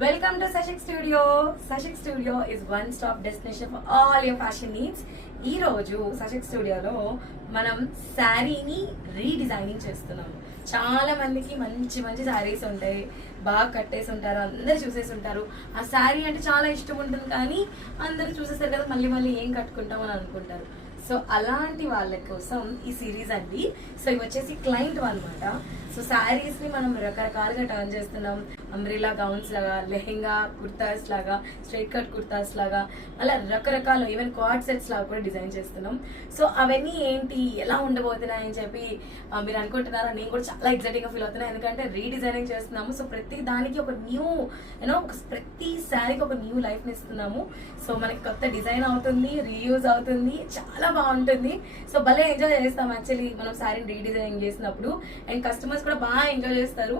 Welcome to Sashik Studio. Sashik Studio is one-stop destination for all your fashion needs. ఈ రోజు సషిక్ స్టూడియోలో మనం శారీని రీడిజైనింగ్ చేస్తున్నాం. చాలా మందికి మంచి మంచి శారీస్ ఉంటాయి, బాగా కట్టేసి ఉంటారు, అందరు చూసేసి ఉంటారు. ఆ శారీ అంటే చాలా ఇష్టం ఉంటుంది, కానీ అందరు చూసేస్తారు కదా, మళ్ళీ మళ్ళీ ఏం కట్టుకుంటాం అని అనుకుంటారు. సో అలాంటి వాళ్ళ కోసం ఈ సిరీస్ అండి. సో ఇవి వచ్చేసి క్లయింట్ అనమాట. సో శారీస్ ని మనం రకరకాలుగా టర్న్ చేస్తున్నాం. అంబ్రెలా గౌన్స్ లాగా, లెహెంగా కుర్తాస్ లాగా, స్ట్రైట్ కట్ కుర్తాస్ లాగా, అలా రకరకాల ఈవెన్ కార్డ్ సెట్స్ లాగా కూడా డిజైన్ చేస్తున్నాం. సో అవన్నీ ఏంటి, ఎలా ఉండబోతున్నాయి అని చెప్పి మీరు అనుకుంటున్నారా? నేను కూడా చాలా ఎక్సైటింగ్ గా ఫీల్ అవుతున్నాను, ఎందుకంటే రీడిజైనింగ్ చేస్తున్నాము. సో ప్రతి దానికి ఒక న్యూ ప్రతి శారీకి ఒక న్యూ లైఫ్ ని ఇస్తున్నాము. సో మనకి కొత్త డిజైన్ అవుతుంది, రీయూజ్ అవుతుంది, చాలా బాగుంటుంది. సో భలే ఎంజాయ్ చేస్తాం యాక్చువల్లీ మనం శారీని రీడిజైనింగ్ చేసినప్పుడు, అండ్ కస్టమర్స్ కూడా బాగా ఎంజాయ్ చేస్తారు.